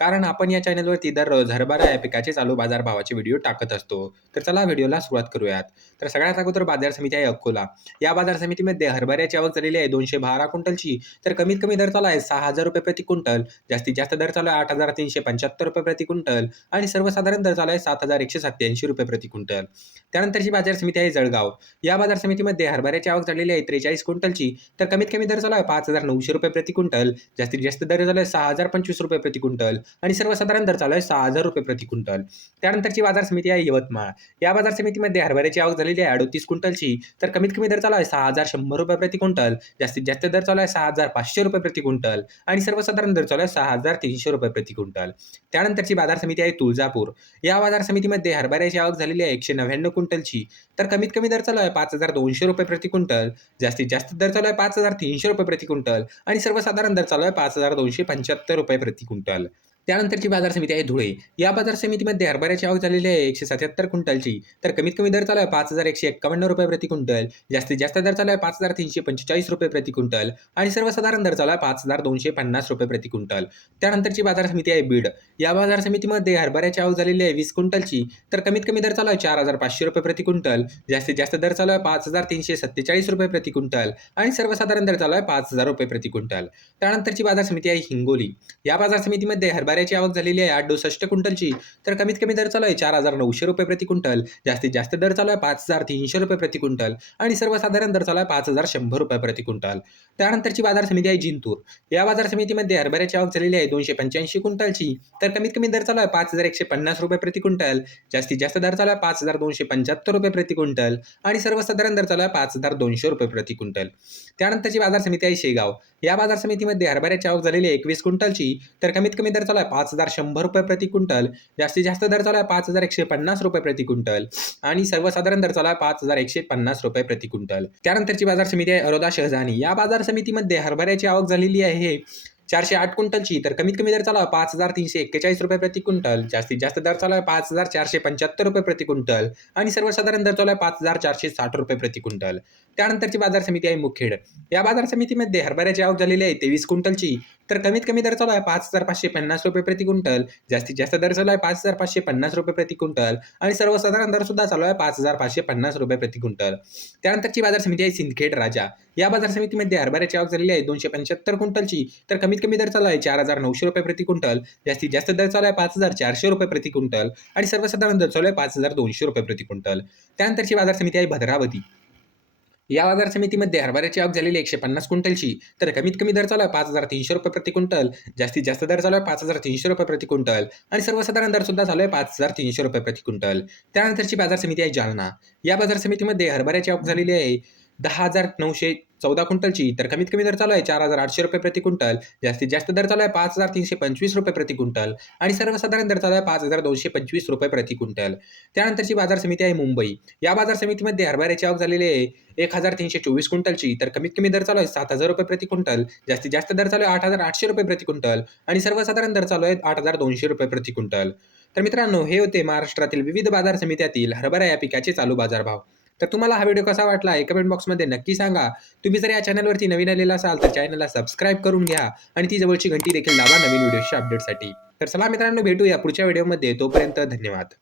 कारण आपण या चॅनलवरती दररोज हरभरा या पिकाचे चालू बाजारभावाचे व्हिडिओ टाकत असतो. तर चला व्हिडिओला सुरुवात करूयात. तर सगळ्यात अगोदर बाजार समिती आहे अकोला. या बाजार समितीमध्ये हरभऱ्याची आवक झालेली आहे दोनशे बारा क्विंटलची. तर कमीत कमी दर चालू आहे सहा हजार रुपये प्रति क्विंटल. जास्तीत जास्त दर चालू आहे आठ हजार तीनशे पंच्याहत्तर रुपये प्रति क्विंटल. आणि सर्वसाधारण दर चालू आहे सात हजार एकशे सत्याऐंशी रुपये प्रति क्विंटल. त्यानंतरची बाजार समिती आहे जळगाव. या बाजार समितीमध्ये हरभऱ्याची आवक झालेली आहे त्रेचाळीस क्विंटलची. तर कमीत कमी दर चालू आहे पाच हजार नऊशे रुपये प्रति क्विंटल. जास्तीत जास्त दर चालू आहे सहा हजार पंचवीस रुपये प्रति क्विंटल. आणि सर्वसाधारण दर चालू आहे सहा हजार रुपये प्रति क्विंटल. त्यानंतरची बाजार समिती आहे यवतमाळ. या बाजार समितीमध्ये हरभऱ्याची आवक झालेली आहे अडतीस क्विंटलची. तर कमीत कमी दर चालू आहे सहा हजार शंभर रुपये प्रति क्विंटल. जास्तीत जास्त दर चालू आहे सहा हजार पाचशे रुपये प्रति क्विंटल. आणि सर्वसाधारण दर चालू आहे सहा हजार तीनशे रुपये प्रति क्विंटल. त्यानंतरची बाजार समिती आहे तुळजापूर. या बाजार समितीमध्ये हरभऱ्याची आवक झालेली आहे एकशे नव्याण्णव क्विंटलची. तर कमीत कमी दर चालू आहे पाच हजार दोनशे रुपये प्रति क्विंटल. जास्तीत जास्त दर चालू आहे पाच हजार तीनशे रुपये प्रति क्विंटल. आणि सर्वसाधारण दर चालू आहे पाच हजार दोनशे पंच्याहत्तर रुपये प्रति क्विंटल. त्यानंतरची बाजार समिती आहे धुळे. या बाजार समितीमध्ये हरभऱ्याची आवक झालेली आहे एकशे सत्याहत्तर क्विंटलची. तर कमीत कमी दर चालू आहे पाच हजार एकशे एक्कावन्न रुपये प्रति क्विंटल. जास्तीत जास्त दर चालू आहे पाच हजार तीनशे पंचेचाळीस रुपये प्रति क्विंटल. आणि सर्वसाधारण दर चालू आहे पाच हजार दोनशे पन्नास रुपये प्रति क्विंटल. त्यानंतरची बाजार समिती आहे बीड. या बाजार समितीमध्ये हरभऱ्याची आवक झालेली आहे वीस क्विंटलची. तर कमीत कमी दर चालू आहे चार हजार पाचशे रुपये प्रति क्विंटल. जास्तीत जास्त दर चालू आहे पाच हजार तीनशे सत्तेचाळीस रुपये प्रति क्विंटल. आणि सर्वसाधारण दर चालू आहे पाच हजार रुपये प्रति क्विंटल. त्यानंतरची बाजार समिती आहे हिंगोली. या बाजार समितीमध्ये चाऱ्याची आवक झालेली आहे आठ डुसष्ट क्विंटलची. तर कमीत कमी दर चालू आहे चार हजार नऊशे रुपये प्रति क्विंटल. जास्तीत जास्त दर चालू आहे पाच हजार तीनशे रुपये प्रति क्विंटल. आणि सर्वसाधारण दर चालू आहे पाच हजार शंभर रुपये प्रति क्विंटल. त्यानंतरची बाजार समिती आहे जिंतूर. या बाजार समितीमध्ये हरभऱ्याची आवक झालेली आहे दोनशे पंच्याऐंशी क्विंटलची. तर कमीत कमी दर चालू आहे पाच हजार एकशे पन्नास रुपये प्रति क्विंटल. जास्तीत जास्त दर चालू आहे पाच हजार दोनशे पंच्याहत्तर रुपये प्रति क्विंटल. आणि सर्वसाधारण दर चालू आहे पाच हजार दोनशे रुपये प्रति क्विंटल. त्यानंतरची बाजार समिती आहे शेगाव. या बाजार समितीमध्ये हरभऱ्याची आवक झालेली आहे एकवीस क्विंटलची. तर कमीत कमी दर चालू आहे पाच हजार शंभर रुपये प्रति क्विंटल जास्तीत जास्त दर चालू आहे पाच हजार एकशे पन्नास रुपये प्रति क्विंटल आणि सर्वसाधारण दर चालू आहे पाच हजार एकशे पन्नास रुपये प्रति क्विंटल. त्यानंतरची बाजार समिती आहे अरोदा शहजानी. या बाजार समितीमध्ये हरभऱ्याची आवक झालेली आहे. चारशे आठ क्विंटलची तर कमीत कमी दर चालू आहे पाच हजार तीनशे एक्केचाळीस रुपये प्रति क्विंटल. जास्तीत जास्त दर चालू आहे पाच हजार चारशे पंच्याहत्तर रुपये प्रति क्विंटल आणि सर्वसाधारण दर चालू आहे पाच हजार चारशे साठ रुपये प्रति क्विंटल. त्यानंतरची बाजार समिती आहे मुखेड. या बाजार समितीमध्ये हरभऱ्याची आवक झालेली आहे तेवीस क्विंटलची तर कमीत कमी दर चालू आहे पाच हजार पाचशे पन्नास रुपये प्रति क्विंटल. जास्तीत जास्त दर चालू आहे पाच हजार पाचशे पन्नास रुपये प्रति क्विंटल. आणि सर्वसाधारण दर सुद्धा चालू आहे पाच हजार पाचशे पन्नास रुपये प्रति क्विंटल. त्यानंतरची बाजार समिती आहे सिंदखेड राजा. या बाजार समितीमध्ये हरभऱ्याची आवक झालेली आहे दोनशे पंच्याहत्तर क्विंटलची. तर कमीत कमी दर चालू आहे चार हजार नऊशे रुपये प्रति क्विंटल. जास्तीत जास्त दर चालू आहे पाच हजार चारशे रुपये प्रति क्विंटल. आणि सर्वसाधारण दर चालू आहे पाच हजार दोनशे रुपये प्रति क्विंटल. त्यानंतरची बाजार समिती आहे भद्रावती. या बाजार समितीमध्ये हरभऱ्याची आवक झालेली एकशे पन्नास क्विंटलची. तर कमीत कमी दर चालू आहे पाच हजार तीनशे रुपये प्रति क्विंटल. जास्तीत जास्त दर चालू आहे पाच हजार तीनशे रुपये प्रति क्विंटल. आणि सर्वसाधारण दर सुद्धा चालू आहे पाच हजार तीनशे रुपये प्रति क्विंटल. त्यानंतरची बाजार समिती आहे जालना. या बाजार समितीमध्ये हरभऱ्याची आवक झालेली आहे दहा हजार नऊशे चौदा क्विंटलची. तर कमीत कमी दर चालू आहे चार हजार आठशे रुपये प्रति क्विंटल. जास्तीत जास्त दर चालू आहे पाच हजार तीनशे पंचवीस रुपये प्रति क्विंटल. आणि सर्वसाधारण दर चालू आहे पाच हजार दोनशे पंचवीस रुपये प्रति क्विंटल. त्यानंतरची बाजार समिती आहे मुंबई. या बाजार समितीमध्ये हरभऱ्याची आवक झालेली आहे एक हजार तीनशे चोवीस क्विंटलची. तर कमीत कमी दर चालू आहे सात हजार रुपये प्रति क्विंटल. जास्तीत जास्त दर चालू आहे आठ हजार आठशे रुपये प्रति क्विंटल. आणि सर्वसाधारण दर चालू आहे आठ हजार दोनशे रुपये प्रति क्विंटल. तर मित्रांनो हे होते महाराष्ट्रातील विविध बाजार समित्यातील हरभरा या पिकाचे चालू बाजारभाव. तर तुम्हाला हा व्हिडिओ कसा वाटला आहे कमेंट बॉक्समध्ये नक्की सांगा. तुम्ही जर या चॅनलवरती नवीन आलेला असाल तर चॅनलला सबस्क्राईब करून घ्या आणि ती जवळची घंटी देखील दाबा नवीन व्हिडिओच्या अपडेटसाठी तर चला मित्रांनो भेटूया पुढच्या व्हिडिओमध्ये तोपर्यंत धन्यवाद.